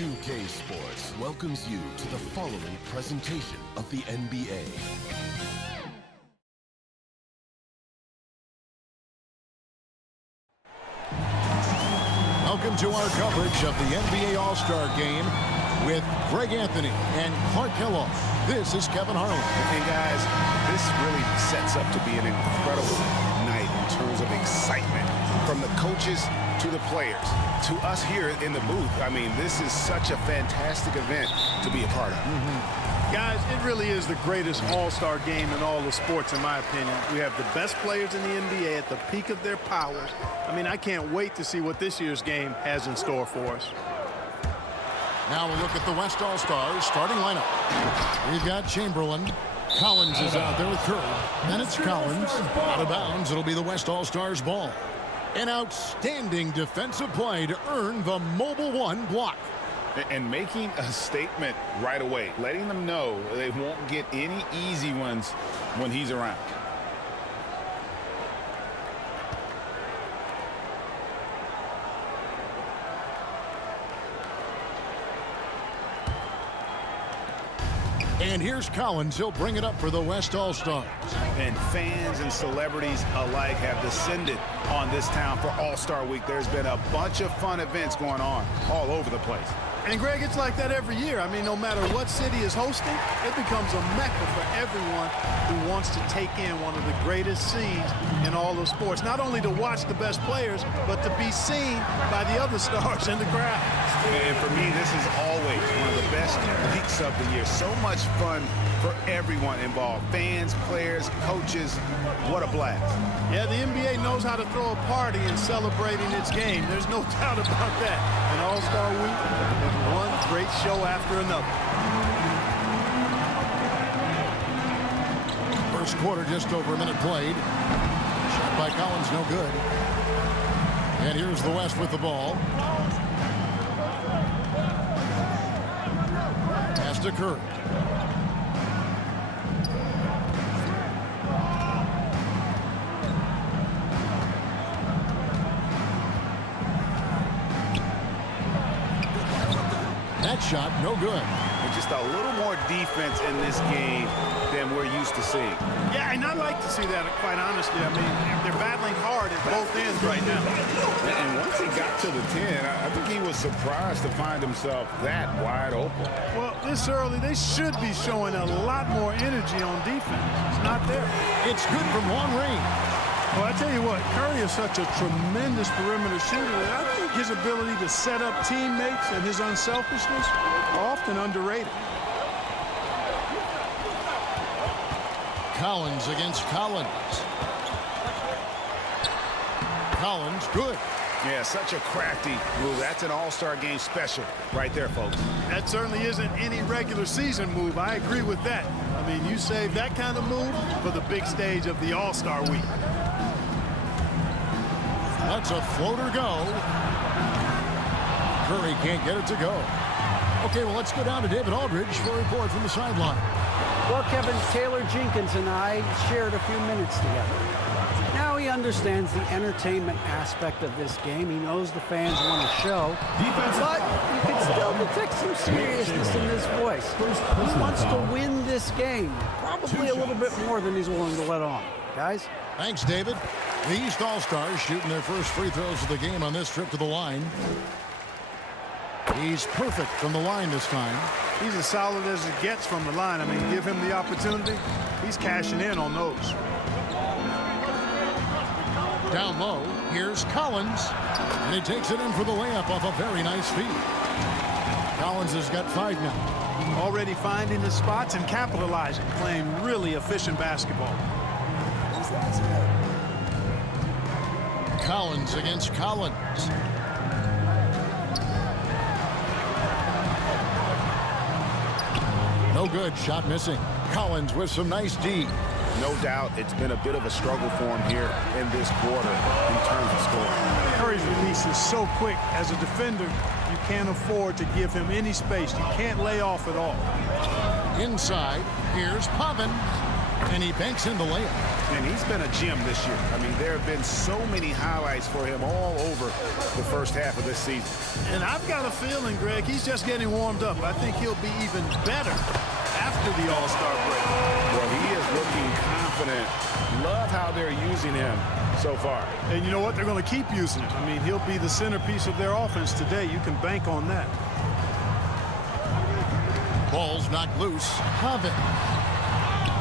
Nba2k Sports welcomes you to the following presentation of the NBA. Welcome to our coverage of the NBA All-Star Game with Greg Anthony and Clark Kellogg. This is Kevin Harlan. And guys, this really sets up to be an incredible night in terms of excitement from the coaches to the players to us here in the booth. I mean, this is such a fantastic event to be a part of. Guys, it really is the greatest all-star game in all the sports, in my opinion. We have the best players in the NBA at the peak of their powers. I mean, I can't wait to see what this year's game has in store for us. Now we'll look at the West All-Stars starting lineup. We've got Chamberlain. Collins is out there with Curry. Then it's Collins. Out of bounds, it'll be the West All-Stars ball. An outstanding defensive play to earn the Mobile One block. And making a statement right away, letting them know they won't get any easy ones when he's around. And here's Collins. He'll bring it up for the West All-Stars. And fans and celebrities alike have descended on this town for All-Star Week. There's been a bunch of fun events going on all over the place. And, Greg, it's like that every year. I mean, no matter what city is hosting, it becomes a mecca for everyone who wants to take in one of the greatest scenes in all of sports. Not only to watch the best players, but to be seen by the other stars in the crowd. And for me, this is always one of the best weeks of the year. So much fun for everyone involved. Fans, players, coaches. What a blast. Yeah, the NBA knows how to throw a party in celebrating its game. There's no doubt about that. And All-Star Week is one great show after another. First quarter, just over a minute played. Shot by Collins, no good. And here's the West with the ball. Pass to Curry. That shot, no good. And just a little more defense in this game than we're used to seeing. Yeah, and I like to see that, quite honestly. I mean, they're battling hard at both ends right now. And once he got to the 10, I think he was surprised to find himself that wide open. Well, this early, they should be showing a lot more energy on defense. It's not there. It's good from long range. Well, I tell you what, Curry is such a tremendous perimeter shooter that I think his ability to set up teammates and his unselfishness are often underrated. Collins against Collins. Collins, good. Yeah, such a crafty move. That's an All-Star Game special right there, folks. That certainly isn't any regular season move. I agree with that. I mean, you save that kind of move for the big stage of the All-Star Week. That's a floater go. Curry can't get it to go. Okay, well, let's go down to David Aldridge for a report from the sideline. Well, Kevin, Taylor Jenkins and I shared a few minutes together. Now he understands the entertainment aspect of this game. He knows the fans want a show. But you can still detect some seriousness in his voice. He wants to win this game. Probably a little bit more than he's willing to let on. Guys? Thanks, David. The East All-Stars shooting their first free throws of the game on this trip to the line. He's perfect from the line this time. He's as solid as it gets from the line. I mean, give him the opportunity, he's cashing in on those. Down low, here's Collins. And he takes it in for the layup off a very nice feed. Collins has got 5 now. Already finding the spots and capitalizing, playing really efficient basketball. Collins against Collins. No good, shot missing. Collins with some nice D. No doubt it's been a bit of a struggle for him here in this quarter in terms of scoring. Curry's release is so quick. As a defender, you can't afford to give him any space. You can't lay off at all. Inside, here's Pavin. And he banks in the layup. And he's been a gem this year. I mean, there have been so many highlights for him all over the first half of this season. And I've got a feeling, Greg, he's just getting warmed up. I think he'll be even better after the All-Star break. Well, he is looking confident. Love how they're using him so far. And you know what? They're going to keep using him. I mean, he'll be the centerpiece of their offense today. You can bank on that. Ball's knocked loose. Harvin.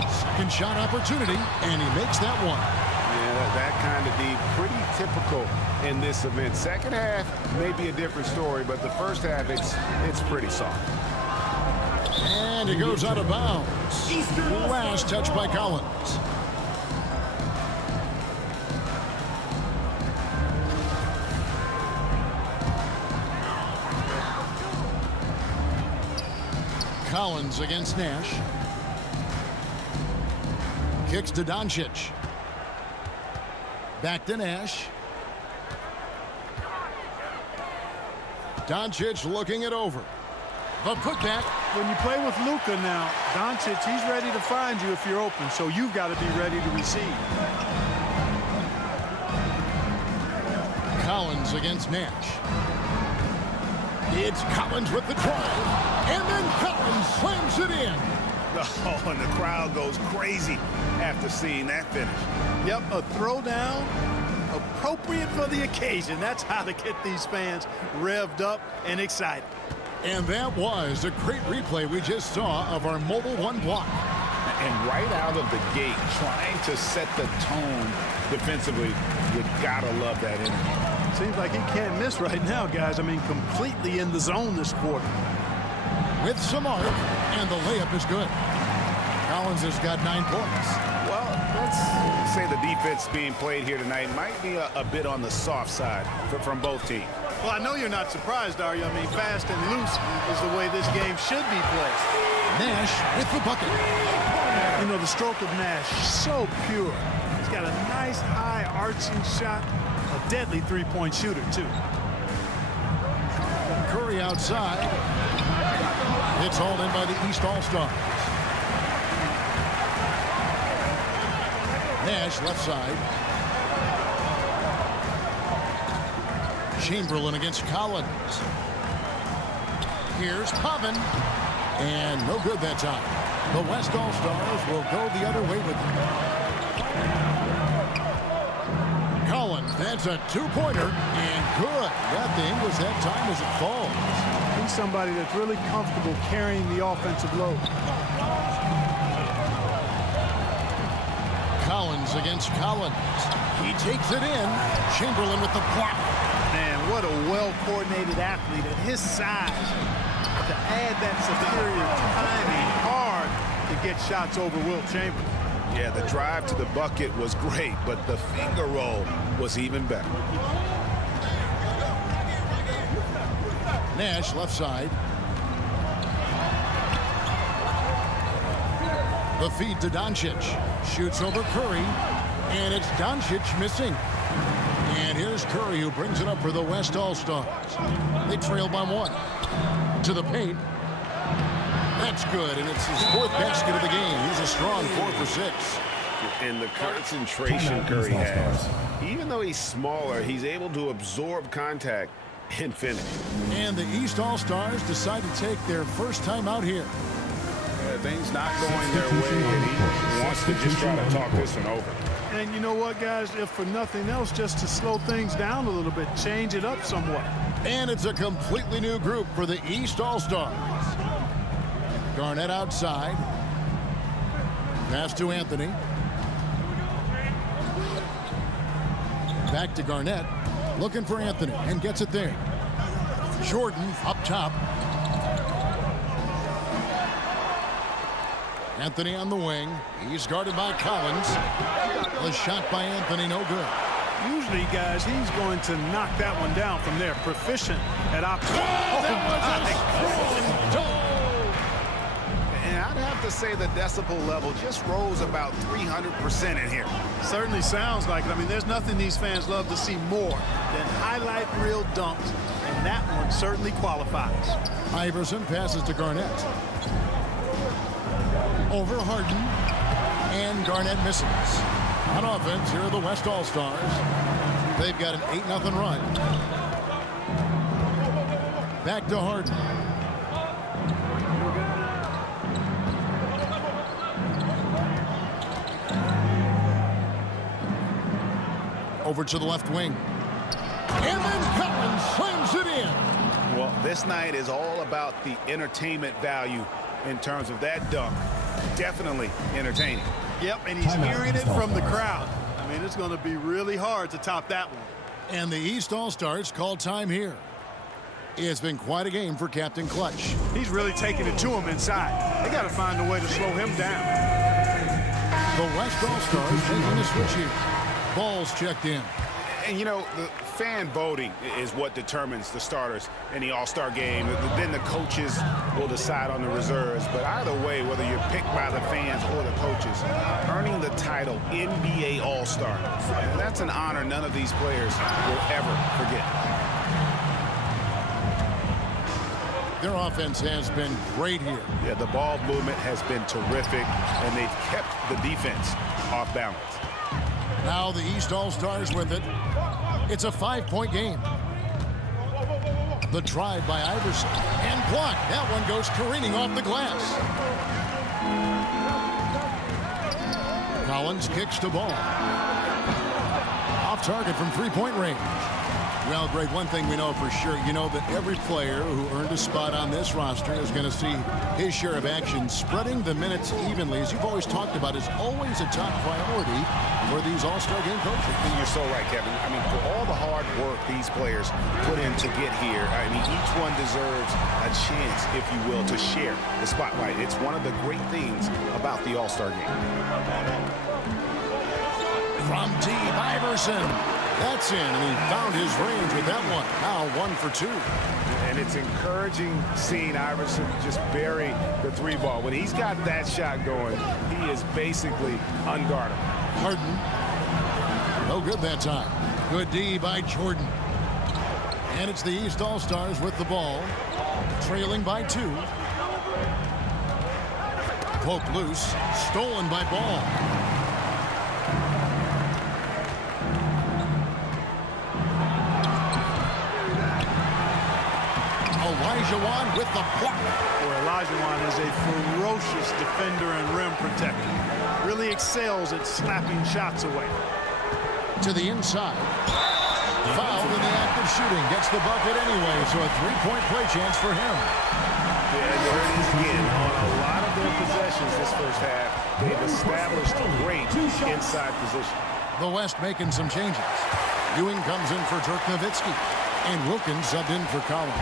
Second shot opportunity, and he makes that one. Yeah, that kind of deep, pretty typical in this event. Second half may be a different story, but the first half, it's pretty soft. And it goes out of bounds. Last touch by Collins. Collins against Nash. Kicks to Doncic. Back to Nash. Doncic looking it over. The putback. When you play with Luka now, Doncic, he's ready to find you if you're open, so you've got to be ready to receive. Collins against Nash. It's Collins with the drive, and then Collins slams it in. Oh, and the crowd goes crazy after seeing that finish. Yep, a throwdown appropriate for the occasion. That's how to get these fans revved up and excited. And that was a great replay we just saw of our Mobile One block. And right out of the gate, trying to set the tone defensively, you gotta love that energy. Seems like he can't miss right now, guys. I mean, completely in the zone this quarter. With some arc, and the layup is good. Collins has got 9 points. Well, let's say the defense being played here tonight might be a bit on the soft side from both teams. Well, I know you're not surprised, are you? I mean, fast and loose is the way this game should be played. Nash with the bucket. You know, the stroke of Nash, so pure. He's got a nice, high, arching shot. A deadly three-point shooter, too. Curry outside. It's hauled in by the East All-Stars. Nash left side. Chamberlain against Collins. Here's Pavin. And no good that time. The West All-Stars will go the other way with him. Collins, that's a two-pointer. And good. Got the English that time as it falls. He's somebody that's really comfortable carrying the offensive load. Collins against Collins. He takes it in. Chamberlain with the block. Man, what a well-coordinated athlete at his size. To add that superior timing, hard to get shots over Wilt Chamberlain. Yeah, the drive to the bucket was great, but the finger roll was even better. Nash left side. The feed to Doncic. Shoots over Curry. And it's Doncic missing. And here's Curry who brings it up for the West All-Stars. They trail by 1. To the paint. That's good, and it's his 4th basket of the game. He's a strong 4 for 6. And the concentration Curry has. Even though he's smaller, he's able to absorb contact and finish. And the East All-Stars decide to take their first time out here. Things not going their way, and he wants to just try to talk this one over. And you know what, guys? If for nothing else, just to slow things down a little bit, change it up somewhat. And it's a completely new group for the East All-Stars. Garnett outside. Pass to Anthony. Back to Garnett. Looking for Anthony and gets it there. Jordan up top. Anthony on the wing. He's guarded by Collins. The shot by Anthony, no good. Usually, guys, he's going to knock that one down from there. Proficient at option. And I'd have to say the decibel level just rose about 300% in here. Certainly sounds like it. I mean, there's nothing these fans love to see more than highlight reel dunks, and that one certainly qualifies. Iverson passes to Garnett. Over Harden. And Garnett misses. On offense, here are the West All-Stars. They've got an 8-0 run. Back to Harden. Over to the left wing. And then Collins slams it in. Well, this night is all about the entertainment value in terms of that dunk. Definitely entertaining. Yep, and he's hearing it from the crowd. I mean, it's going to be really hard to top that one. And the East All-Stars call time here. It's been quite a game for Captain Clutch. He's really taking it to him inside. They got to find a way to slow him down. The West All-Stars taking the switch here. Ball's checked in. And, you know, the fan voting is what determines the starters in the All-Star game. Then the coaches will decide on the reserves. But either way, whether you're picked by the fans or the coaches, earning the title NBA All-Star, that's an honor none of these players will ever forget. Their offense has been great here. Yeah, the ball movement has been terrific, and they've kept the defense off balance. Now the East All-Stars with it. It's a 5-point game. The drive by Iverson. And blocked. That one goes careening off the glass. Collins kicks the ball. Off target from three-point range. Well, Greg, one thing we know for sure, you know that every player who earned a spot on this roster is going to see his share of action. Spreading the minutes evenly, as you've always talked about, is always a top priority for these All-Star game coaches. You're so right, Kevin. I mean, for all the hard work these players put in to get here, I mean, each one deserves a chance, if you will, to share the spotlight. It's one of the great things about the All-Star game. From T. Iverson. That's in, and he found his range with that one. Now 1 for 2. And it's encouraging seeing Iverson just bury the three ball. When he's got that shot going, he is basically unguardable. Harden. No good that time. Good D by Jordan. And it's the East All-Stars with the ball. Trailing by 2. Poke loose. Stolen by Ball. Olajuwon with the block. Olajuwon is a ferocious defender and rim protector. Really excels at slapping shots away. To the inside. Fouled in the act of shooting. Gets the bucket anyway, so a three-point play chance for him. Yeah, there it is again. On a lot of their possessions this first half, they've established great inside position. The West making some changes. Ewing comes in for Dirk Nowitzki. And Wilkins subbed in for Collins.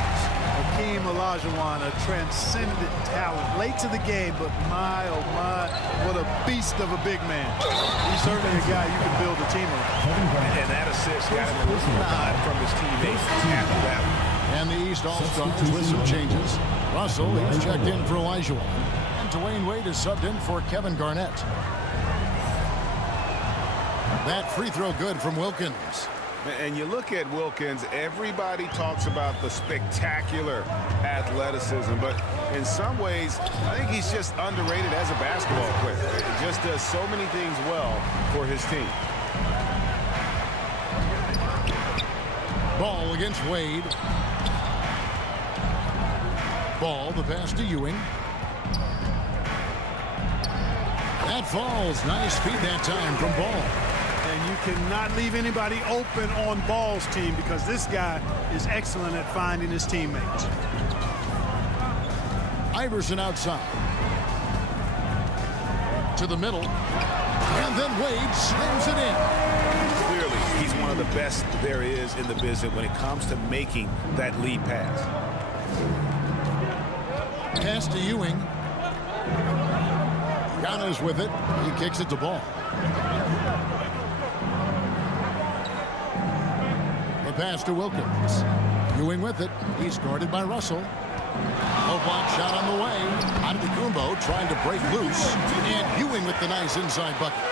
Hakeem Olajuwon, a transcendent talent. Late to the game, but my, oh my, what a beast of a big man. He's certainly a guy you can build a team around. And that assist got him a little nod from his teammates after that. And the East All-Stars with some changes. Russell, he's checked in for Olajuwon. And Dwayne Wade is subbed in for Kevin Garnett. That free throw good from Wilkins. And you look at Wilkins, everybody talks about the spectacular athleticism, but in some ways, I think he's just underrated as a basketball player. He just does so many things well for his team. Ball against Wade. Ball, the pass to Ewing. That falls. Nice feed that time from Ball. And you cannot leave anybody open on Ball's team because this guy is excellent at finding his teammates. Iverson outside. To the middle. And then Wade slams it in. Clearly, he's one of the best there is in the business when it comes to making that lead pass. Pass to Ewing. Giannis with it. He kicks it to Ball. The pass to Wilkins. Ewing with it. He's guarded by Russell. A block shot on the way. Antetokounmpo trying to break loose. And Ewing with the nice inside bucket.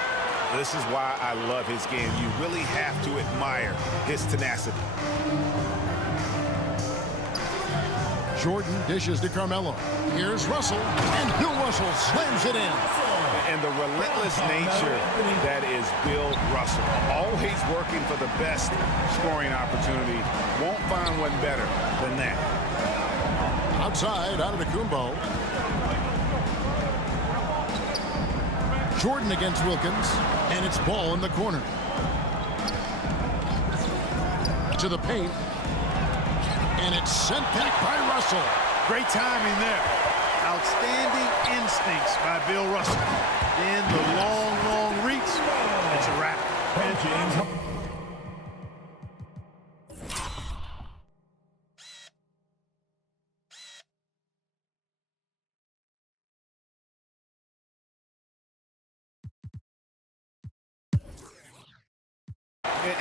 This is why I love his game. You really have to admire his tenacity. Jordan dishes to Carmelo. Here's Russell. And Bill Russell slams it in. And the relentless nature that is Bill Russell. Always working for the best scoring opportunity. Won't find one better than that. Outside, Antetokounmpo. Jordan against Wilkins. And it's ball in the corner. To the paint. And it's sent back by Russell. Great timing there. Outstanding instincts by Bill Russell. Then the long reach. It's a wrap.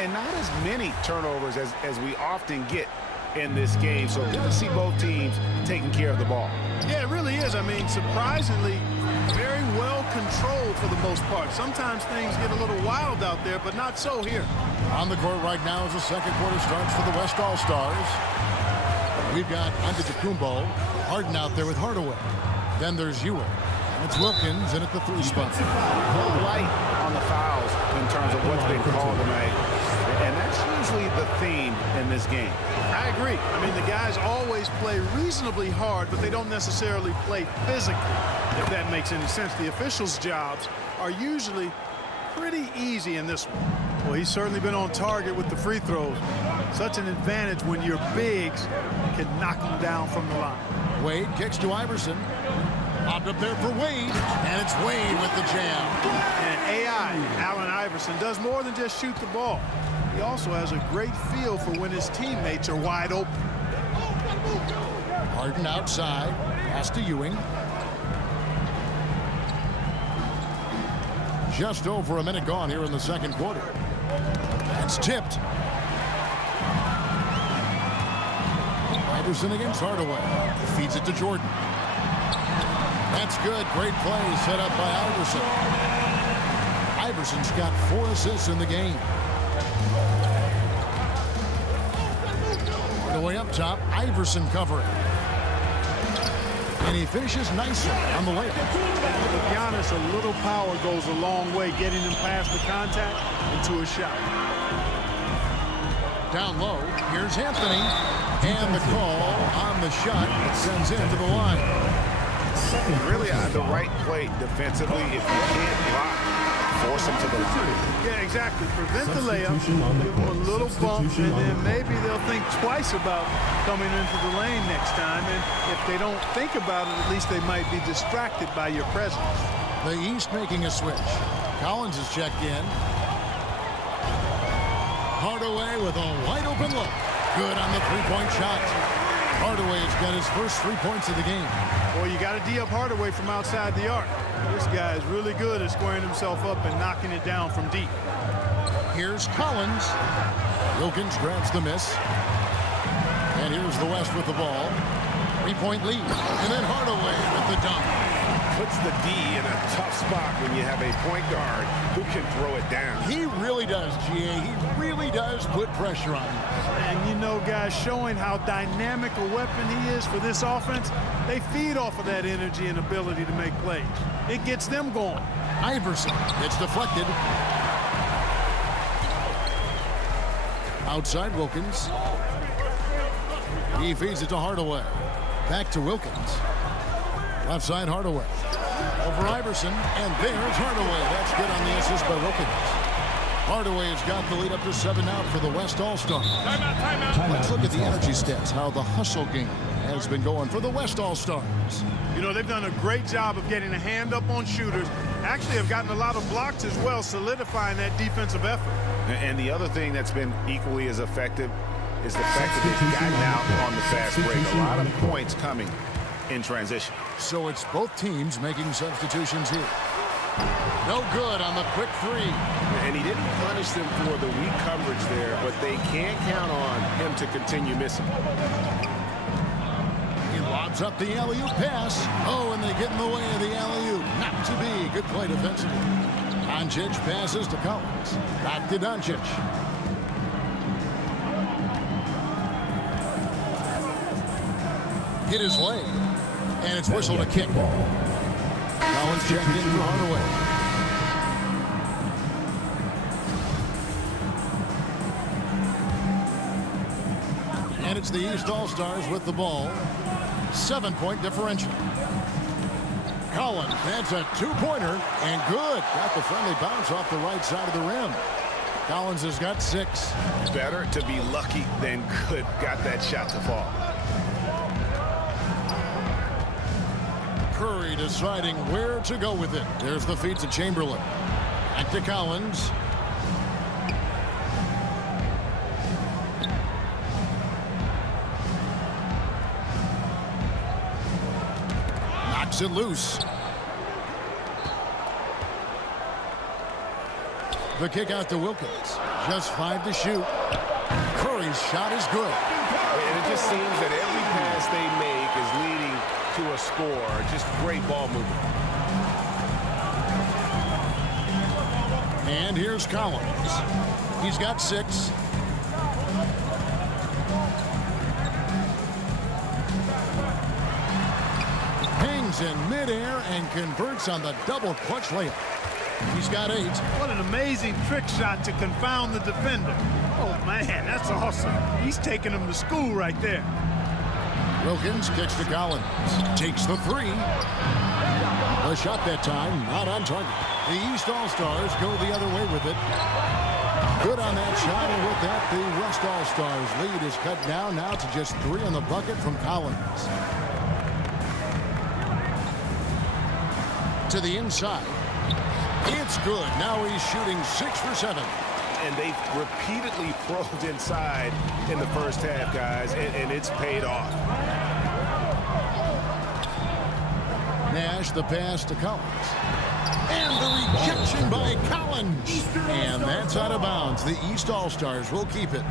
And not as many turnovers as we often get in this game. So good to see both teams taking care of the ball. Yeah, it really is. I mean, surprisingly, very well controlled for the most part. Sometimes things get a little wild out there, but not so here. On the court right now as the second quarter starts for the West All-Stars. We've got Antetokounmpo, Harden out there with Hardaway. Then there's Ewing. And it's Wilkins in at the 3 spot. Light on the fouls in terms of what's been called tonight. And that's usually the theme in this game. I agree. I mean, the guys always play reasonably hard, but they don't necessarily play physically, if that makes any sense. The officials' jobs are usually pretty easy in this one. Well, he's certainly been on target with the free throws. Such an advantage when your bigs can knock them down from the line. Wade kicks to Iverson. Popped up there for Wade, and it's Wade with the jam. And AI, Allen Iverson, does more than just shoot the ball. He also has a great feel for when his teammates are wide open. Harden outside, pass to Ewing. Just over a minute gone here in the second quarter. That's tipped. Iverson against Hardaway. Feeds it to Jordan. That's good. Great play set up by Iverson. Iverson's got 4 assists in the game. Hardaway up top. Iverson covering. And he finishes nicely on the layup. With Giannis, a little power goes a long way, getting him past the contact into a shot. Down low, here's Anthony. And the call on the shot that sends him to the line. Really the right play defensively. If you can't block, force him to the line. Yeah, exactly. Prevent the layup, give them a little bump, and then maybe they'll think twice about coming into the lane next time. And if they don't think about it, at least they might be distracted by your presence. The East making a switch. Collins is checked in. Hardaway with a wide open look. Good on the three-point shot. Hardaway has got his first 3 points of the game. Well, you got to D up Hardaway from outside the arc. This guy is really good at squaring himself up and knocking it down from deep. Here's Collins. Wilkins grabs the miss. And here's the West with the ball. 3-point lead. And then Hardaway with the dunk. Puts the D in a tough spot when you have a point guard who can throw it down. He really does, GA. He really does put pressure on him. And you know, guys, showing how dynamic a weapon he is for this offense, they feed off of that energy and ability to make plays. It gets them going. Iverson, it's deflected. Outside Wilkins. He feeds it to Hardaway. Back to Wilkins. Left side Hardaway. Over Iverson, and there's Hardaway. That's good on the assist by Wilkins. Hardaway has got the lead up to 7 out for the West All-Stars. Let's look at the energy stats, how the hustle game has been going for the West All-Stars. You know, they've done a great job of getting a hand up on shooters. Actually have gotten a lot of blocks as well, solidifying that defensive effort. And the other thing that's been equally as effective is the fact that they've gotten out on the fast break. A lot of points coming in transition. So it's both teams making substitutions here. No good on the quick 3. And he didn't punish them for the weak coverage there, but they can't count on him to continue missing. He lobs up the alley-oop pass. Oh, and they get in the way of the alley-oop. Not to be. Good play defensively. Doncic passes to Collins. Back to Doncic. Hit his way. And it's whistled a kick. Collins checked in for Hardaway. And it's the East All-Stars with the ball. 7-point differential. Collins adds a two-pointer, and good. Got the friendly bounce off the right side of the rim. Collins has got 6. Better to be lucky than good. Got that shot to fall. Curry deciding where to go with it. There's the feed to Chamberlain. Back to Collins. Knocks it loose. The kick out to Wilkins. Just 5 to shoot. Curry's shot is good. And it just seems that every pass they make is leading to a score. Just great ball movement. And here's Collins. He's got 6. Hangs in midair and converts on the double clutch layup. He's got 8. What an amazing trick shot to confound the defender. Oh, man, that's awesome. He's taking him to school right there. Wilkins kicks to Collins. Takes the 3. The shot that time, not on target. The East All-Stars go the other way with it. Good on that shot, and with that, the West All-Stars lead is cut down now to just 3 on the bucket from Collins. To the inside. It's good. Now he's shooting 6 for 7. And they've repeatedly probed inside in the first half, guys, and it's paid off. Nash, the pass to Collins. And the rejection by Collins. And that's out of bounds. The East All-Stars will keep it.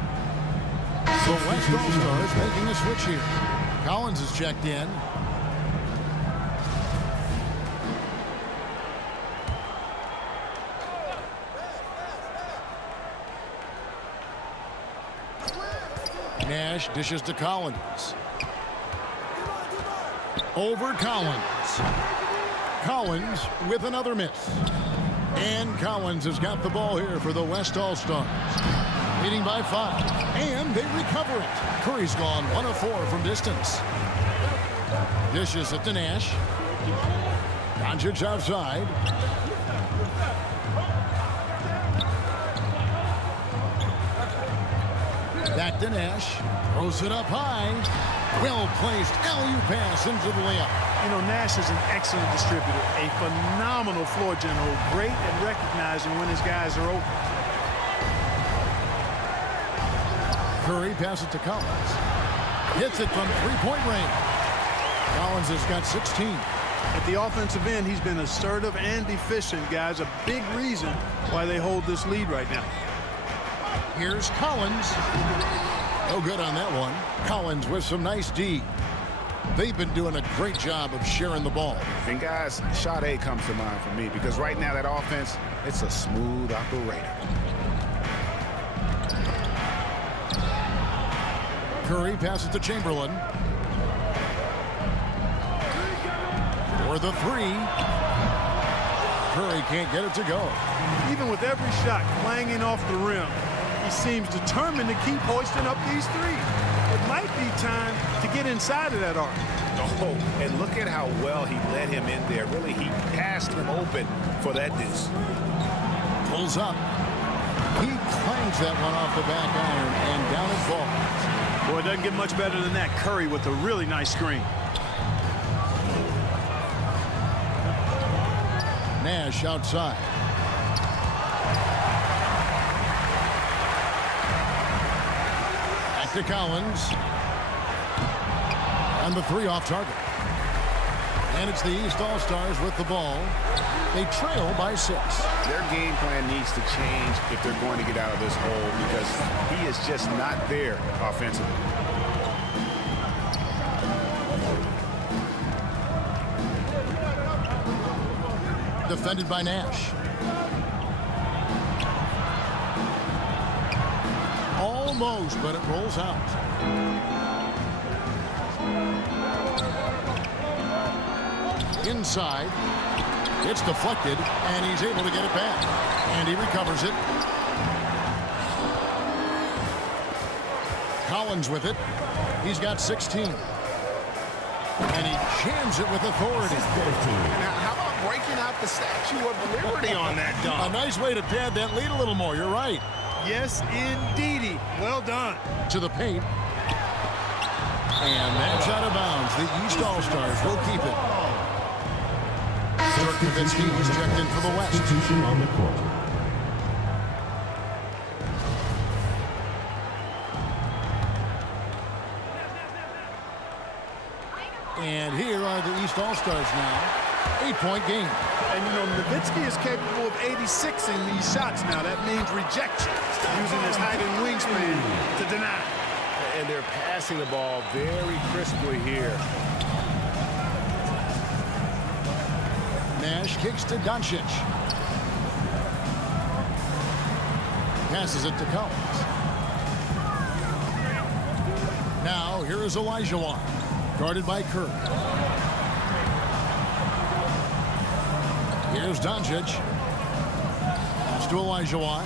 The West All-Stars making a switch here. Collins is checked in. Nash dishes to Collins. Over Collins. Collins with another miss. And Collins has got the ball here for the West All-Stars. Leading by 5. And they recover it. Curry's gone 1 of 4 from distance. Dishes it to Nash. Doncic outside. Back to Nash. Throws it up high. Well-placed alley-oop pass into the layup. You know, Nash is an excellent distributor, a phenomenal floor general, great at recognizing when his guys are open. Curry passes to Collins. Hits it from three-point range. Collins has got 16. At the offensive end, he's been assertive and efficient, guys. A big reason why they hold this lead right now. Here's Collins. No good on that one. Collins with some nice D. They've been doing a great job of sharing the ball. And guys, shot A comes to mind for me because right now that offense, it's a smooth operator. Curry passes to Chamberlain. For the 3. Curry can't get it to go. Even with every shot clanging off the rim, he seems determined to keep hoisting up these 3. It might be time to get inside of that arc. Oh, and look at how well he let him in there. Really, he passed him open for that deuce. Pulls up. He clangs that one off the back iron, and down it falls. Boy, it doesn't get much better than that. Curry with a really nice screen. Nash outside. Back to Collins. And the 3 off target. And it's the East All-Stars with the ball. They trail by 6. Their game plan needs to change if they're going to get out of this hole because he is just not there offensively. Defended by Nash. Almost, but it rolls out. Inside. It's deflected, and he's able to get it back. And he recovers it. Collins with it. He's got 16. And he jams it with authority. Now, how about breaking out the Statue of Liberty on that dunk? A nice way to pad that lead a little more. You're right. Yes, indeedy. Well done. To the paint. And that's out of bounds. The East All-Stars will keep it. Dirk Nowitzki is checked in for the West. Substitution on the court. And here are the East All-Stars now. 8-point game. And, you know, Nowitzki is capable of 86ing these shots now. That means rejection, using his height and wingspan to deny. And they're passing the ball very crisply here. Nash kicks to Doncic. Passes it to Collins. Now, here is Olajuwon. Guarded by Curry. Here's Doncic. Pass to Olajuwon.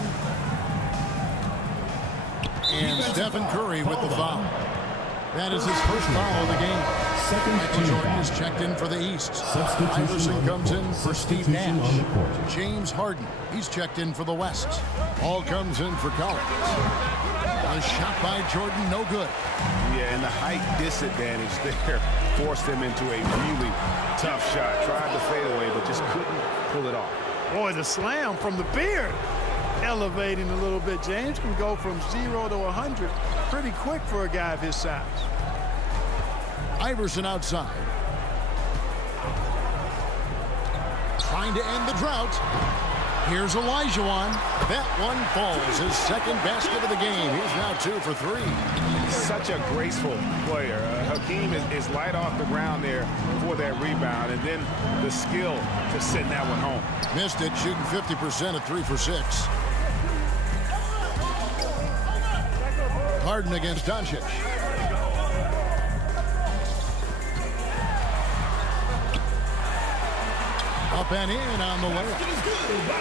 And Stephen Curry with the foul. That is his first foul of the game. Michael Jordan is checked in for the East. Iverson comes in for Steve Nash. James Harden, he's checked in for the West. All comes in for Collins. A shot by Jordan, no good. Yeah, and the height disadvantage there forced him into a really tough shot. Tried to fade away, but just couldn't pull it off. Boy, the slam from the beard. Elevating a little bit. James can go from 0 to 100 pretty quick for a guy of his size. Iverson outside. Trying to end the drought. Here's Olajuwon. That one falls. His second basket of the game. He's now 2 for 3. Such a graceful player. Hakeem is light off the ground there for that rebound, and then the skill to send that one home. Missed it, shooting 50% at 3 for 6. Harden against Doncic. Up and in on the layup.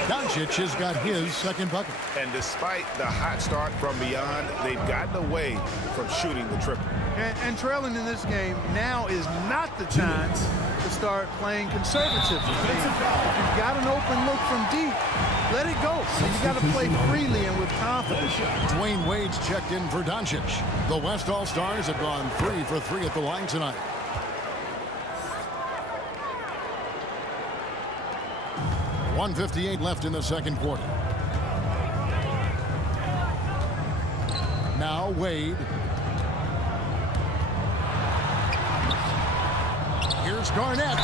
Doncic has got his second bucket. And despite the hot start from beyond, they've gotten away from shooting the triple. And trailing in this game now is not the time to start playing conservatively. If you've got an open look from deep, let it go. You got to play freely and with confidence. Dwayne Wade's checked in for Doncic. The West All-Stars have gone 3 for 3 at the line tonight. .158 left in the second quarter. Now Wade. Here's Garnett.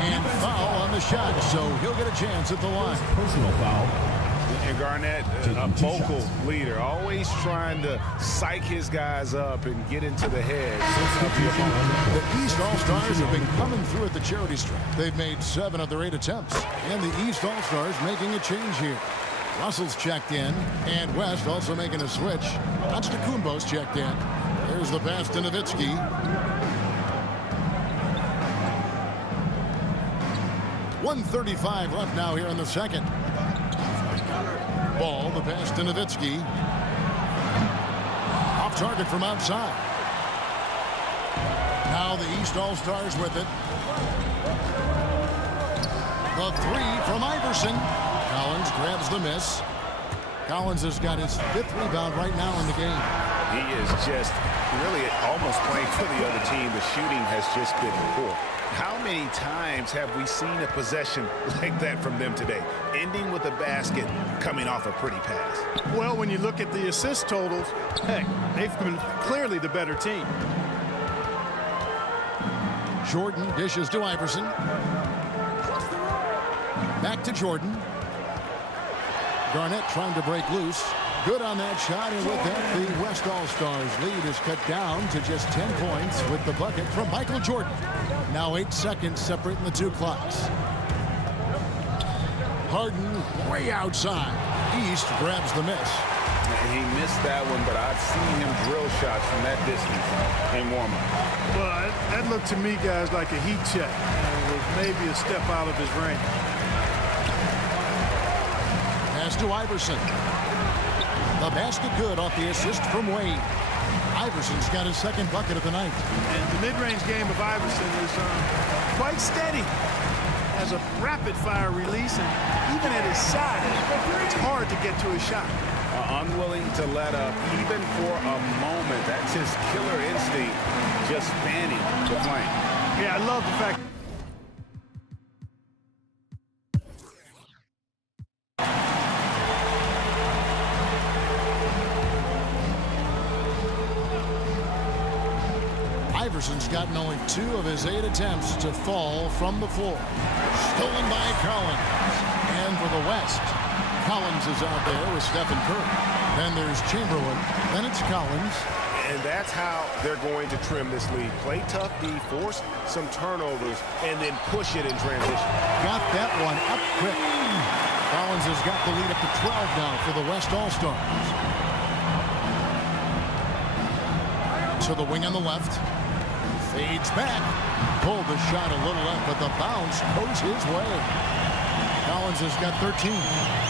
And foul on the shot, so he'll get a chance at the line. Personal foul. And Garnett, a vocal leader, always trying to psych his guys up and get into the head of the opponent. The East All-Stars have been coming through at the charity stripe. They've made 7 of their 8 attempts. And the East All-Stars making a change here. Russell's checked in, and West also making a switch. Antetokounmpo's checked in. There's the pass to Nowitzki. .135 left now here in the second. Ball, the pass to Nowitzki. Off target from outside. Now the East All-Stars with it. The 3 from Iverson. Collins grabs the miss. Collins has got his 5th rebound right now in the game. He is just really almost playing for the other team. The shooting has just been poor. How many times have we seen a possession like that from them today, ending with a basket coming off a pretty pass? Well, when you look at the assist totals, heck, they've been clearly the better team. Jordan dishes to Iverson. Back to Jordan. Garnett trying to break loose. Good on that shot, and with that, the West All-Stars lead is cut down to just 10 points with the bucket from Michael Jordan. Now 8 seconds separating the 2 clocks. Harden way outside. East grabs the miss. He missed that one, but I've seen him drill shots from that distance in warm-up. Well, that looked to me, guys, like a heat check. It was maybe a step out of his range. Pass to Iverson. The basket good off the assist from Wade. Iverson's got his second bucket of the night. And the mid-range game of Iverson is quite steady. Has a rapid-fire release, and even at his size, it's hard to get to his shot. Unwilling to let up even for a moment. That's his killer instinct, just fanning the flame. Yeah, I love the fact. Iverson's gotten only 2 of his 8 attempts to fall from the floor. Stolen by Collins. And for the West, Collins is out there with Stephen Curry. Then there's Chamberlain. Then it's Collins. And that's how they're going to trim this lead. Play tough D, force some turnovers, and then push it in transition. Got that one up quick. Collins has got the lead up to 12 now for the West All-Stars. To the wing on the left. Fades back. Pulled the shot a little left, but the bounce goes his way. Collins has got 13.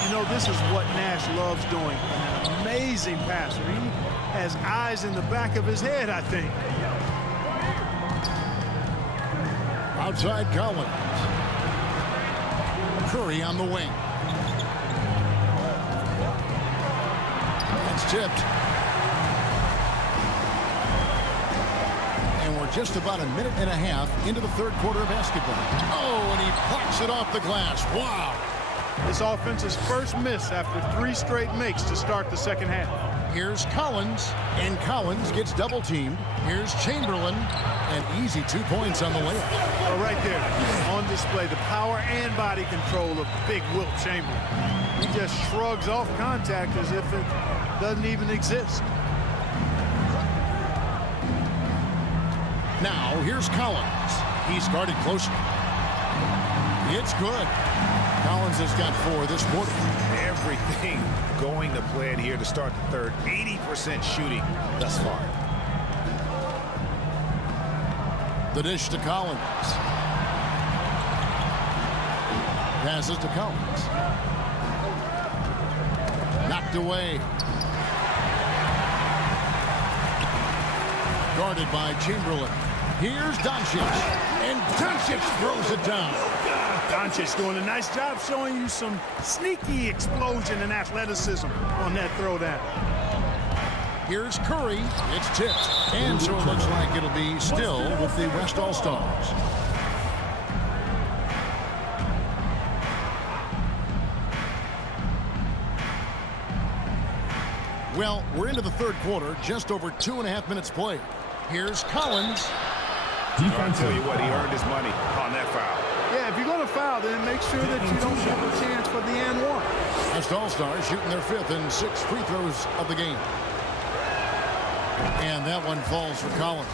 You know, this is what Nash loves doing. An amazing passer. He has eyes in the back of his head, I think. Outside Collins. Curry on the wing. It's tipped. And we're just about a minute and a half into the third quarter of basketball. Oh, and he blocks it off the glass. Wow. This offense's first miss after 3 straight makes to start the second half. Here's Collins, and Collins gets double-teamed. Here's Chamberlain, and easy 2 points on the layup. Well, right there, on display, the power and body control of big Wilt Chamberlain. He just shrugs off contact as if it doesn't even exist. Now, here's Collins. He started closer. It's good. Collins has got 4 this quarter. Everything going to plan here to start the third. 80% shooting thus far. The dish to Collins. Passes to Collins. Knocked away. Guarded by Chamberlain. Here's Doncic. And Doncic throws it down. Doncic doing a nice job showing you some sneaky explosion and athleticism on that throwdown. Here's Curry. It's tipped. And so it looks like it'll be still with the West All-Stars. Well, we're into the third quarter, just over 2.5 minutes played. Here's Collins. I'll tell you what, he earned his money on that foul. Yeah, if you're going to foul, then make sure that you don't give a chance for the and one. West All-Stars shooting their 5th and 6th free throws of the game. And that one falls for Collins.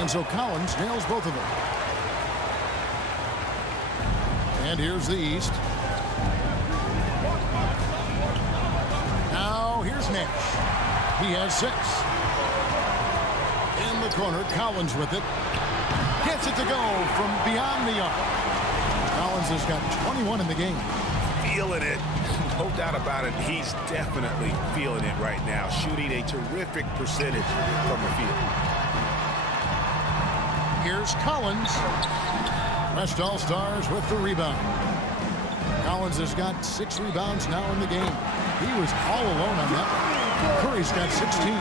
And so Collins nails both of them. And here's the East. Now here's Nash. He has 6. In the corner, Collins with it. Gets it to go from beyond the arc. Collins has got 21 in the game. Feeling it. No doubt about it. He's definitely feeling it right now. Shooting a terrific percentage from the field. Here's Collins. West All-Stars with the rebound. Collins has got 6 rebounds now in the game. He was all alone on that one. Curry's got 16.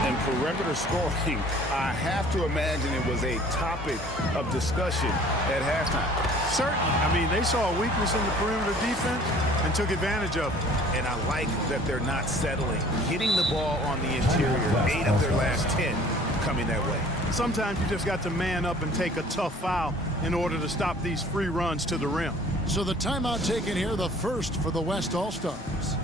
And perimeter scoring, I have to imagine it was a topic of discussion at halftime. Certainly. I mean, they saw a weakness in the perimeter defense and took advantage of it. And I like that they're not settling. Hitting the ball on the interior, 8 of their last 10 coming that way. Sometimes you just got to man up and take a tough foul in order to stop these free runs to the rim. So the timeout taken here, the first for the West All-Stars.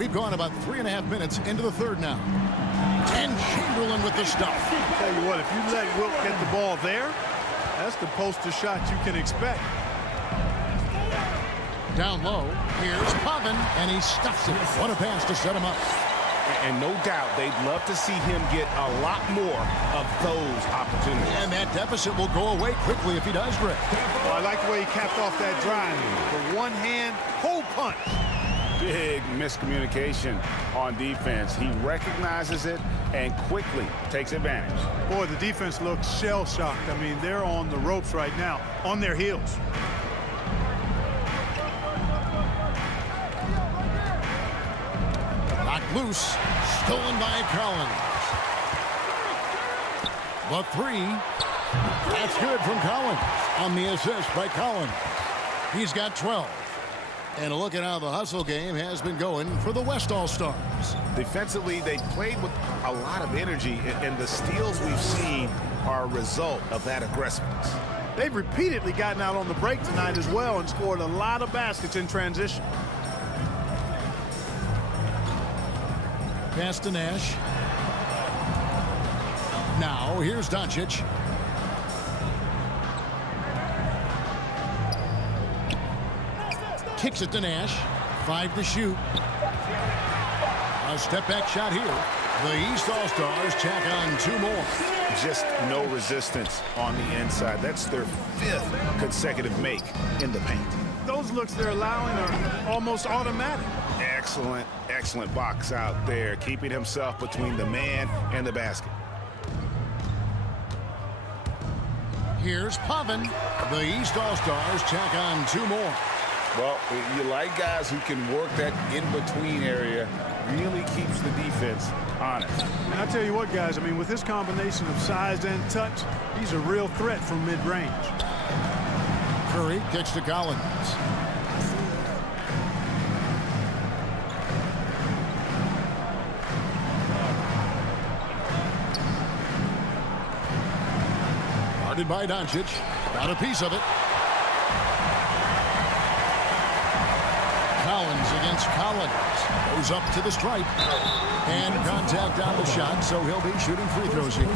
We've gone about 3.5 minutes into the third now. And Chamberlain with the stuff. Tell you what, if you let Wilt get the ball there, that's the poster shot you can expect. Down low, here's Pavin, and he stuffs it. What a pass to set him up. And no doubt, they'd love to see him get a lot more of those opportunities. And that deficit will go away quickly if he does, Greg. Well, I like the way he capped off that drive. The one-hand hole punch. Big miscommunication on defense. He recognizes it and quickly takes advantage. Boy, the defense looks shell-shocked. I mean, they're on the ropes right now, on their heels. Knocked loose, stolen by Collins. The three, that's good from Collins. On the assist by Collins. He's got 12. And a look at how the hustle game has been going for the West All-Stars. Defensively, they played with a lot of energy, and the steals we've seen are a result of that aggressiveness. They've repeatedly gotten out on the break tonight as well and scored a lot of baskets in transition. Pass to Nash. Now, here's Doncic. Kicks it to Nash. 5 to shoot. A step-back shot here. The East All-Stars tack on 2 more. Just no resistance on the inside. That's their 5th consecutive make in the paint. Those looks they're allowing are almost automatic. Excellent, excellent box out there, keeping himself between the man and the basket. Here's Pavin. The East All-Stars tack on 2 more. Well, you like guys who can work that in-between area, really keeps the defense honest. And I'll tell you what, guys, I mean, with this combination of size and touch, he's a real threat from mid-range. Curry kicks to Collins. Guarded by Doncic. Got a piece of it. Collins against Collins. Goes up to the stripe. And contact on the shot, so he'll be shooting free throws here.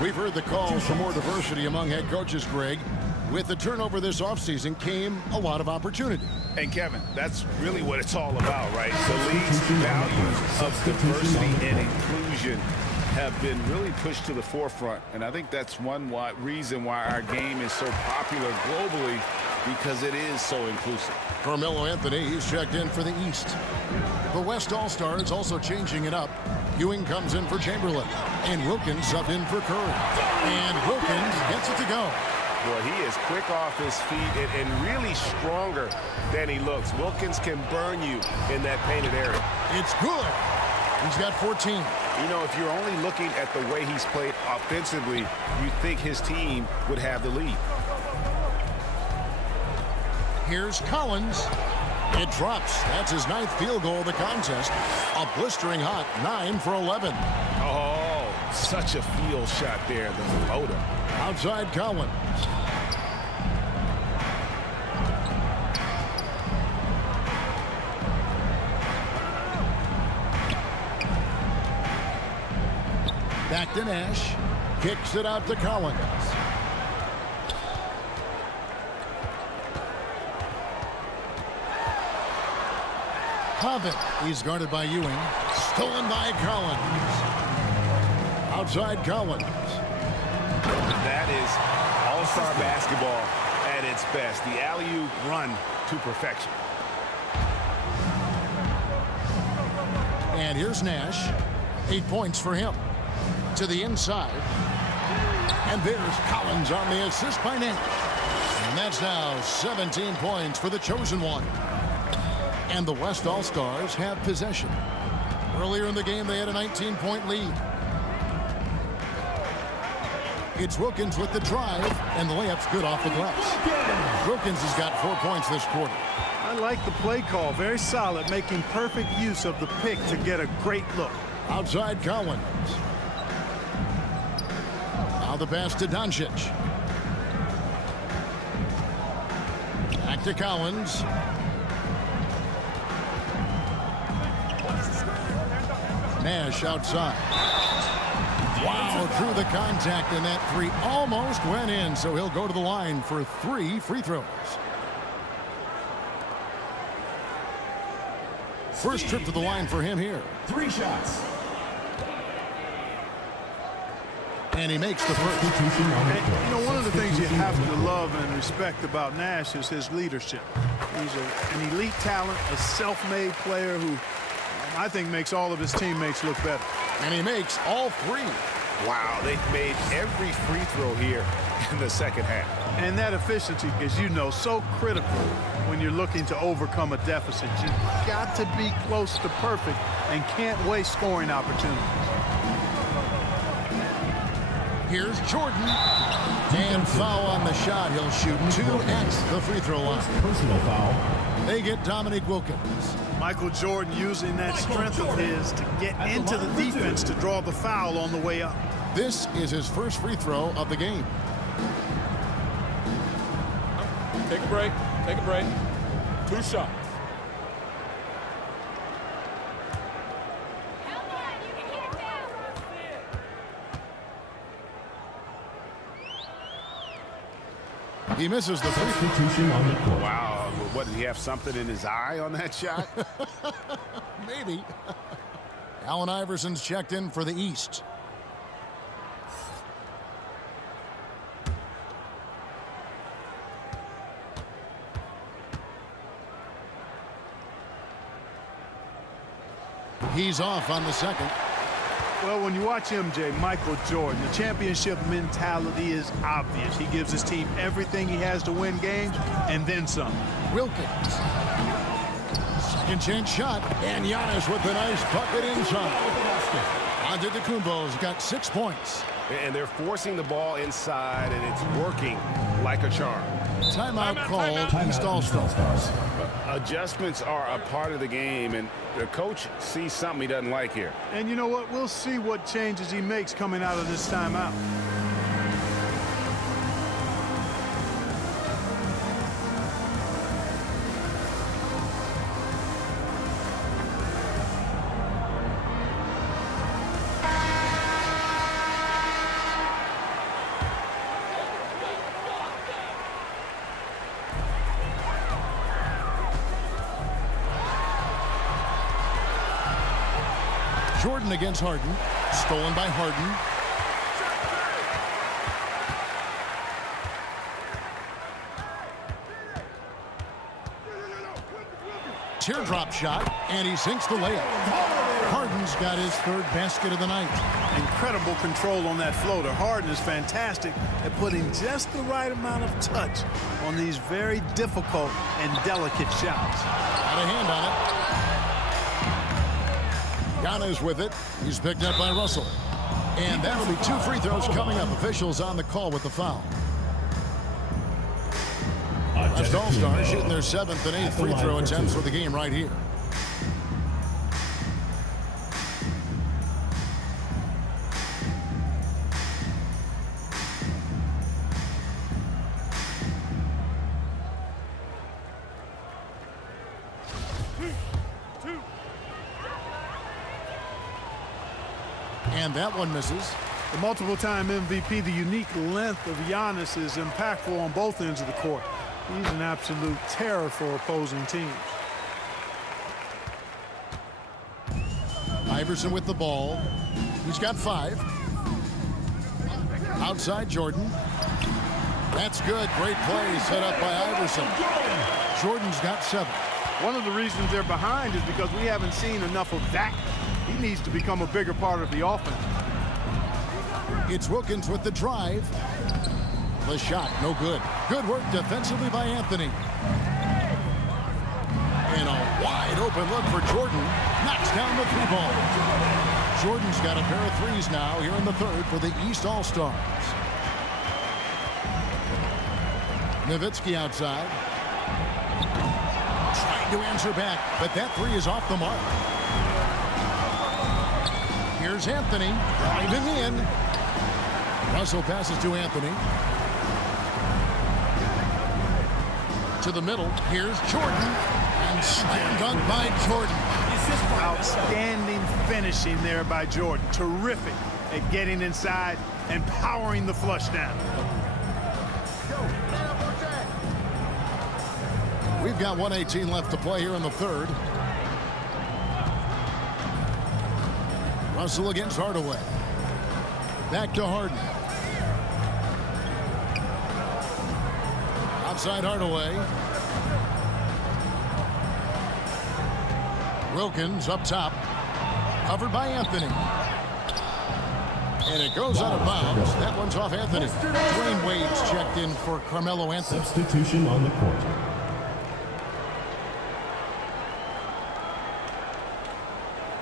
We've heard the calls for more diversity among head coaches, Greg. With the turnover this offseason came a lot of opportunity. And Kevin, that's really what it's all about, right? The league's values of diversity and inclusion have been really pushed to the forefront. And I think that's one reason why our game is so popular globally, because it is so inclusive. Carmelo Anthony, he's checked in for the East. The West All-Stars also changing it up. Ewing comes in for Chamberlain. And Wilkins subbed in for Curry. And Wilkins gets it to go. Boy, he is quick off his feet and really stronger than he looks. Wilkins can burn you in that painted area. It's good. He's got 14. You know, if you're only looking at the way he's played offensively, you think his team would have the lead. Here's Collins. It drops. That's his 9th field goal of the contest. A blistering hot 9 for 11. Oh, such a field shot there, the floater. Outside Collins. Back to Nash. Kicks it out to Collins. Pavin. He's guarded by Ewing. Stolen by Collins. Outside Collins. That is all-star basketball at its best. The alley-oop run to perfection. And here's Nash. 8 points for him. To the inside. And there's Collins on the assist by Nash. And that's now 17 points for the chosen one. And the West All-Stars have possession. Earlier in the game, they had a 19-point lead. It's Wilkins with the drive, and the layup's good off the glass. Wilkins has got 4 points this quarter. I like the play call. Very solid, making perfect use of the pick to get a great look. Outside Collins. Now the pass to Doncic. Back to Collins. Nash outside. Wow, through the contact, and that three almost went in, so he'll go to the line for 3 free throws. First trip to the line for him here. 3 shots. And he makes the first. And, you know, one of the things you have to love and respect about Nash is his leadership. He's an elite talent, a self-made player who I think makes all of his teammates look better. And he makes all 3. Wow, they made every free throw here in the second half. And that efficiency, as you know, so critical when you're looking to overcome a deficit. You've got to be close to perfect and can't waste scoring opportunities. Here's Jordan. And foul on the shot. He'll shoot 2 at the free throw line. Personal foul. They get Dominique Wilkins. Michael Jordan using that strength of his to get into the defense to draw the foul on the way up. This is his first free throw of the game. Take a break. Take a break. 2 shots. He misses the free throw. Substitution on the court. Wow, what, did he have something in his eye on that shot? Maybe. Allen Iverson's checked in for the East. He's off on the second. Well, when you watch MJ, Michael Jordan, the championship mentality is obvious. He gives his team everything he has to win games, and then some. Wilkins. Second chance shot. And Giannis with the nice bucket inside. Antetokounmpo's got 6 points. And they're forcing the ball inside, and it's working like a charm. Timeout called. East All-Stars. Adjustments are a part of the game, and the coach sees something he doesn't like here. And you know what? We'll see what changes he makes coming out of this timeout. Jordan against Harden. Stolen by Harden. Teardrop shot, and he sinks the layup. Harden's got his 3rd basket of the night. Incredible control on that floater. Harden is fantastic at putting just the right amount of touch on these very difficult and delicate shots. Got a hand on it. Giannis with it. He's picked up by Russell. And that'll be 2 free throws coming up. Officials on the call with the foul. West All-Stars shooting their 7th and 8th free throw attempts for the game right here. And that one misses. The multiple-time MVP, the unique length of Giannis is impactful on both ends of the court. He's an absolute terror for opposing teams. Iverson with the ball. He's got 5. Outside Jordan. That's good. Great play set up by Iverson. Jordan's got 7. One of the reasons they're behind is because we haven't seen enough of that. He needs to become a bigger part of the offense. It's Wilkins with the drive. The shot, no good. Good work defensively by Anthony. And a wide open look for Jordan. Knocks down the 3-ball. Jordan's got a pair of 3s now here in the 3rd for the East All-Stars. Nowitzki outside. Trying to answer back, but that 3 is off the mark. Here's Anthony, driving in. Russell passes to Anthony. To the middle, here's Jordan. And slam dunk by Jordan. Outstanding finishing there by Jordan. Terrific at getting inside and powering the flush down. We've got 1:18 left to play here in the third. Russell against Hardaway. Back to Harden. Outside Hardaway. Wilkins up top. Covered by Anthony. And it goes out of bounds. That one's off Anthony. Dwayne Wade's checked in for Carmelo Anthony. Substitution on the court.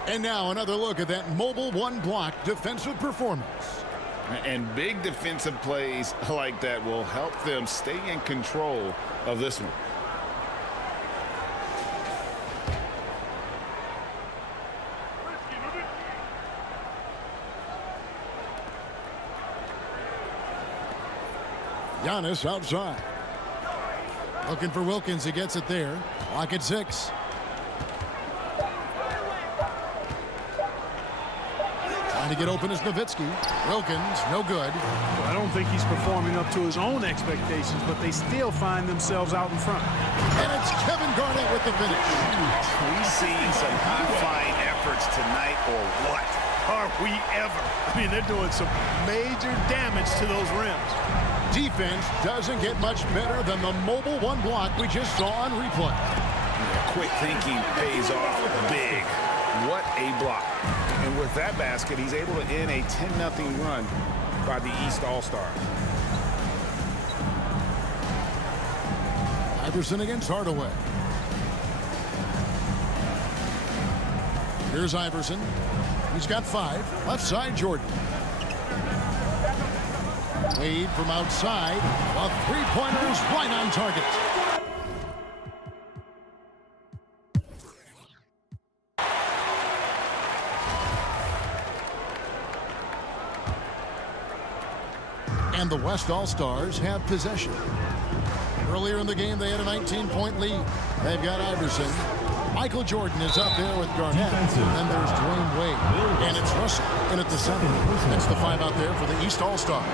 And now another look at that mobile one-block defensive performance. And big defensive plays like that will help them stay in control of this one. Giannis outside. Looking for Wilkins. He gets it there. Lock at 6. Trying to get open is Nowitzki. Wilkins, no good. Well, I don't think he's performing up to his own expectations, but they still find themselves out in front. And it's Kevin Garnett with the finish. We see some high-flying efforts tonight, or what? Are we ever? I mean, they're doing some major damage to those rims. Defense doesn't get much better than the mobile one block we just saw on replay. Quick thinking pays off big. What a block. And with that basket, he's able to end a 10-0 run by the East All-Stars. Iverson against Hardaway. Here's Iverson. He's got 5. Left side, Jordan. Wade from outside. A three-pointer is right on target. And the West All-Stars have possession. Earlier in the game, they had a 19-point lead. They've got Iverson. Michael Jordan is up there with Garnett. Then there's Dwayne Wade. And it's Russell in at the 7. That's the 5 out there for the East All-Stars.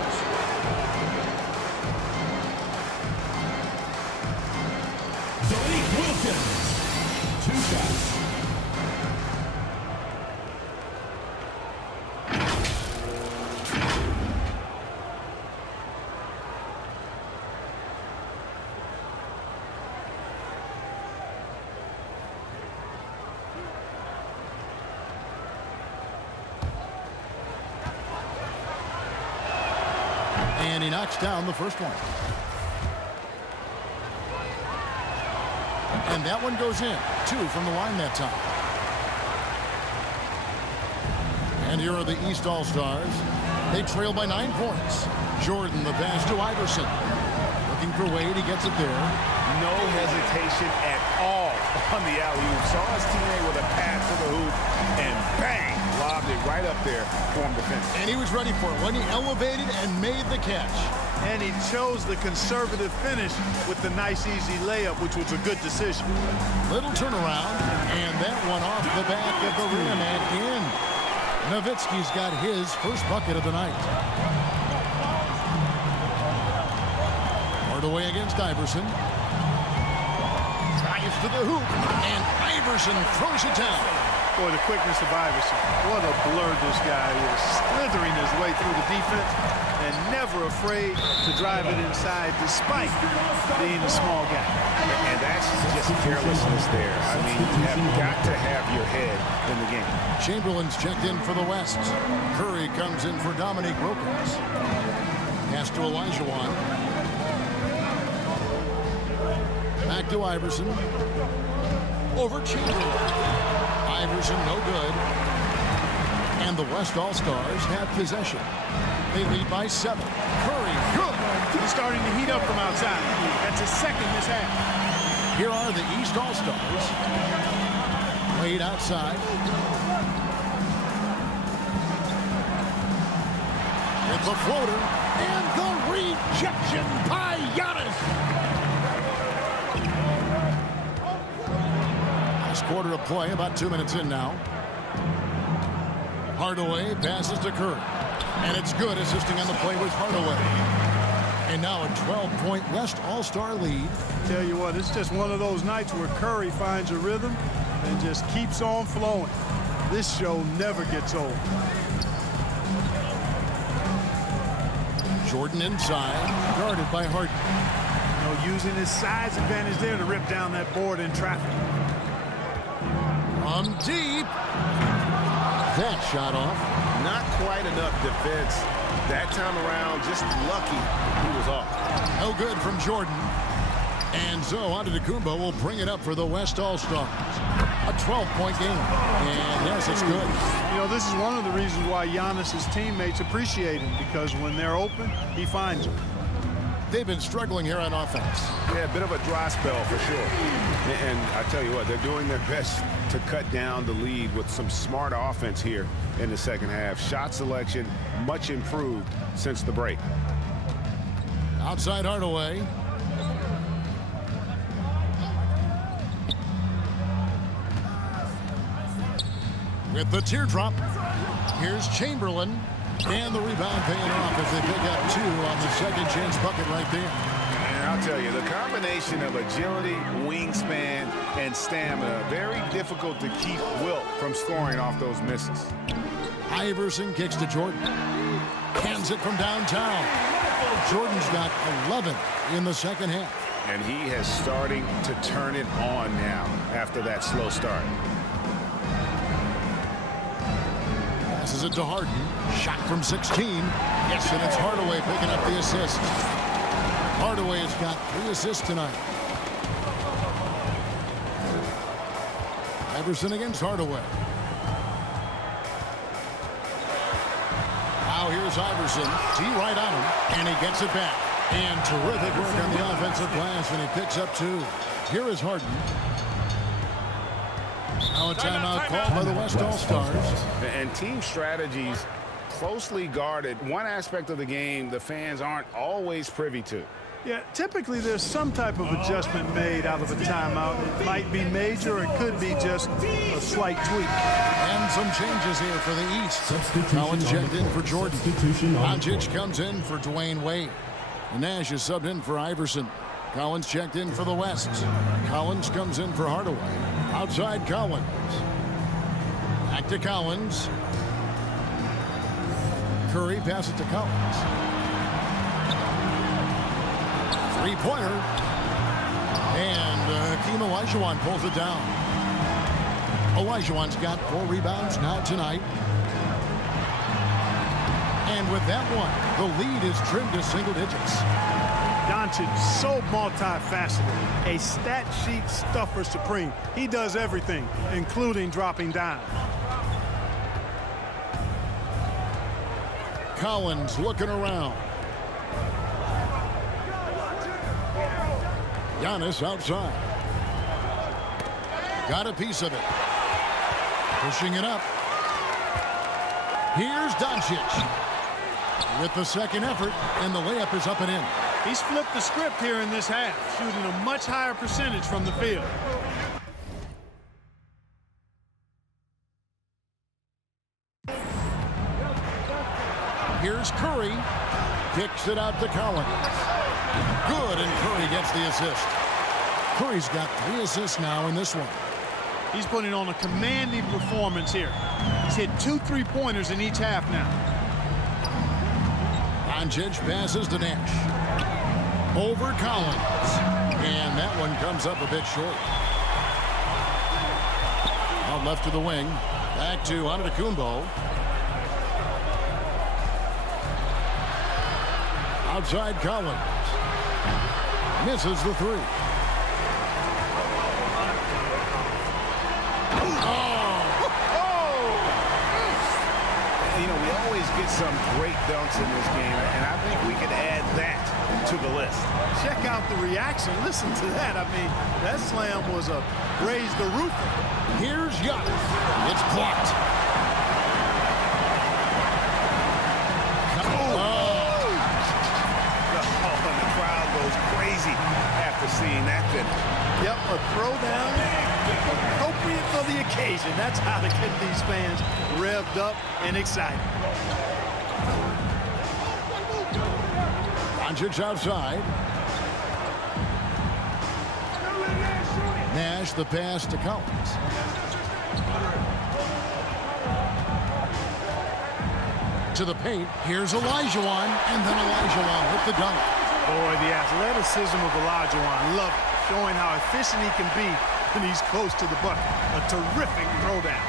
Wilkins. 2 shots. And he knocks down the first one. And that one goes in. 2 from the line that time. And here are the East All-Stars. They trail by 9 points. Jordan, the pass to Iverson. Looking for Wade. He gets it there. No hesitation at all on the alley-oop. Saw his teammate with a pass to the hoop, and bang! Lobbed it right up there for him to finish. And he was ready for it when he elevated and made the catch. And he chose the conservative finish with the nice, easy layup, which was a good decision. Little turnaround, and that one off the back of the rim and in. Nowitzki's got his first bucket of the night. Hardaway against Iverson. Drives to the hoop, and Iverson throws it down. Boy, the quickness of Iverson. What a blur this guy is. Slithering his way through the defense and never afraid to drive it inside despite being a small guy. And that's just carelessness there. I mean, you have got to have your head in the game. Chamberlain's checked in for the West. Curry comes in for Dominique Wilkins. Pass to Olajuwon. Back to Iverson. Over Chamberlain. Iverson, no good. And the West All-Stars have possession. They lead by 7. Curry, good. He's starting to heat up from outside. That's his second this half. Here are the East All-Stars. Wade outside. It's a floater. And the rejection by Giannis. quarter of play, about 2 minutes in now. Hardaway passes to Curry. And it's good. Assisting on the play was Hardaway. And now a 12-point West All-Star lead. Tell you what, it's just one of those nights where Curry finds a rhythm and just keeps on flowing. This show never gets old. Jordan inside, guarded by Harden. You know, using his size advantage there to rip down that board in traffic. From deep. That shot off. Not quite enough defense that time around. Just lucky he was off. No good from Jordan. And so Antetokounmpo will bring it up for the West All-Stars. A 12-point game. And yes, it's good. You know, this is one of the reasons why Giannis's teammates appreciate him, because when they're open, he finds them. They've been struggling here on offense. Yeah, a bit of a dry spell for sure. And I tell you what, they're doing their best to cut down the lead with some smart offense here in the second half. Shot selection much improved since the break. Outside Hardaway. With the teardrop. Here's Chamberlain. And the rebound paying off as they pick up 2 on the second chance bucket right there. And I'll tell you, the combination of agility, wingspan, and stamina, very difficult to keep Wilt from scoring off those misses. Iverson kicks to Jordan. Hands it from downtown. Jordan's got 11 in the second half. And he is starting to turn it on now after that slow start. Passes it to Harden. Shot from 16. Yes, and it's Hardaway picking up the assist. Hardaway has got 3 assists tonight. Iverson against Hardaway. Now here's Iverson. D right on him, and he gets it back. And terrific work on the offensive glass, and he picks up 2. Here is Harden. Now a timeout called by the West All-Stars. And team strategies closely guarded. One aspect of the game the fans aren't always privy to. Yeah, typically there's some type of adjustment made out of a timeout. It might be major, or it could be just a slight tweak. And some changes here for the East. Collins checked in for Jordan. Doncic comes in for Dwayne Wade. Nash is subbed in for Iverson. Collins checked in for the West. Collins comes in for Hardaway. Outside Collins. Back to Collins. Curry passes to Collins. Three-pointer. And Hakeem Olajuwon pulls it down. Olajuwon's got 4 rebounds now tonight. And with that one, the lead is trimmed to single digits. Doncic, so multifaceted. A stat sheet stuffer supreme. He does everything, including dropping down. Collins looking around. Giannis outside. Got a piece of it. Pushing it up. Here's Doncic with the second effort, and the layup is up and in. He's flipped the script here in this half, shooting a much higher percentage from the field. Here's Curry. Kicks it out to Collins. Good, and Curry gets the assist. Curry's got 3 assists now in this one. He's putting on a commanding performance here. He's hit 2 3-pointers in each half now. Doncic passes to Nash. Over Collins. And that one comes up a bit short. Out left to the wing. Back to Antetokounmpo. Outside Collins. Misses the 3. You know, we always get some great dunks in this game, and I think we can add that to the list. Check out the reaction. Listen to that. I mean, that slam was a raise the roof. Here's Giannis. It's blocked. And the crowd goes crazy after seeing that finish. Yep, a throwdown appropriate for the occasion. That's how to get these fans revved up and excited. Doncic outside. Nash the pass to Collins. To the paint. Here's Olajuwon, and then Olajuwon with the dunk. Boy, the athleticism of Olajuwon. Love it. Showing how efficient he can be when he's close to the bucket. A terrific throwdown.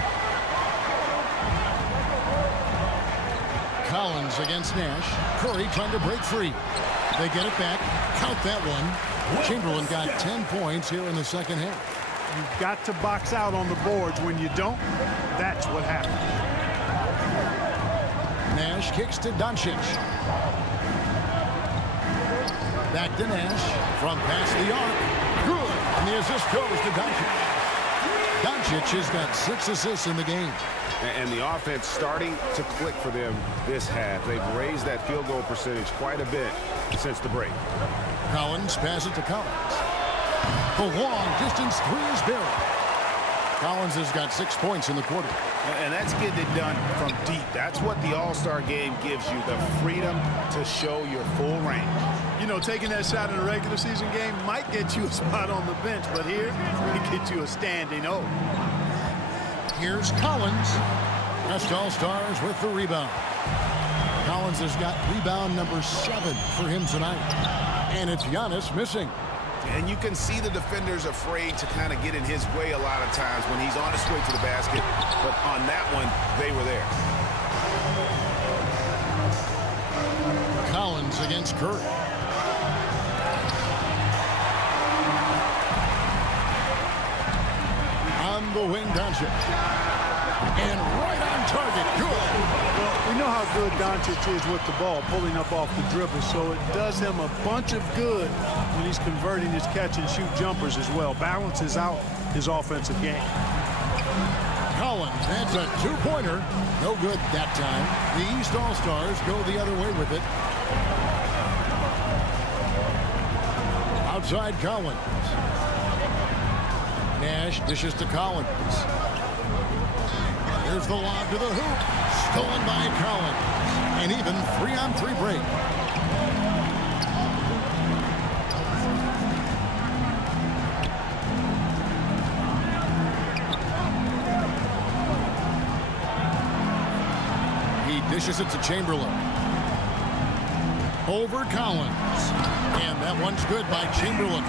Collins against Nash. Curry trying to break free. They get it back. Count that one. Chamberlain got 10 points here in the second half. You've got to box out on the boards. When you don't, that's what happens. Nash kicks to Doncic. Back to Nash. From past the arc. Good. And the assist goes to Doncic. Doncic has got 6 assists in the game. And the offense starting to click for them this half. They've raised that field goal percentage quite a bit since the break. Collins passes to Collins. The long distance three is buried. Collins has got 6 points in the quarter. And that's getting it done from deep. That's what the All-Star game gives you, the freedom to show your full range. You know, taking that shot in a regular season game might get you a spot on the bench, but here, it gets you a standing O. Here's Collins. West All-Stars with the rebound. Collins has got rebound number 7 for him tonight. And it's Giannis missing. And you can see the defenders afraid to kind of get in his way a lot of times when he's on his way to the basket. But on that one, they were there. Collins against Curry. On the wing, Doncic. And right on target. Good. Well, we know how good Doncic is with the ball, pulling up off the dribble, so it does him a bunch of good when he's converting his catch-and-shoot jumpers as well. Balances out his offensive game. Collins, that's a 2-pointer. No good that time. The East All-Stars go the other way with it. Outside Collins. Nash dishes to Collins. Here's the lob to the hoop. Stolen by Collins. And even 3-on-3 break. He dishes it to Chamberlain. Over Collins. And that one's good by Chamberlain.